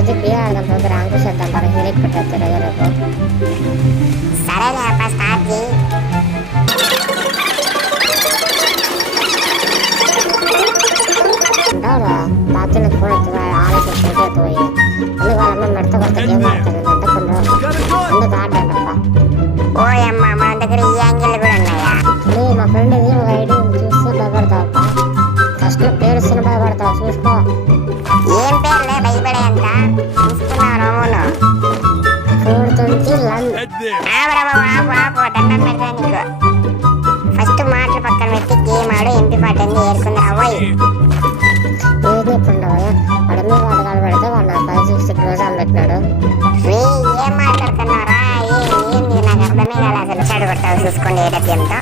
మరిది బియ్యం ఆడదాం ర్యాంకు చేద్దాం మరి హీరోకి పెట్టచ్చు రేపు. సరేలే అప్ప స్టార్ట్ చేయి. ఉంటావురా బాత్రూమ్ ఫోన్ ఎత్తుగా ఆలోచించి పోయి ఎందుకు వాళ్ళమ్మ మెడత కొత్త గేమ్ ఆడుతుంది మెట్టకుండా ఎందుకు ఆడ్డాడప్ప. ఓ అమ్మ మన దగ్గర ఈ యాంగిల్ కూడా ఉన్నాయా? మా ఫ్రెండ్ ఇది ఒక ఐడి చూస్తే భయపడతావు అప్ప. ఫస్ట్ లో పేరు వస్తున్న భయపడతావు చూసుకో. ఏం పేర్లే భయపడేంత చూసుకున్నావు రోమును. 420 లంగ్. దండం పెడతా నీకు. ఫస్ట్ మాటలు పక్కన పెట్టి గేమ్ ఆడు MP40 ఏరుకుందా అవ్వయి. ఏది ఎప్పుడున్నావా అడమి వాడగాడు పెడితే వాడు నాకు 560 క్లోజ్ అని పెట్టినాడు. ఏం మాట్లాడుతున్నారా? ఏంది నాకు అర్థమే కాదు అసలు. చెడు కొట్టావు చూసుకోండి ఏ డబ్బు ఎంతో.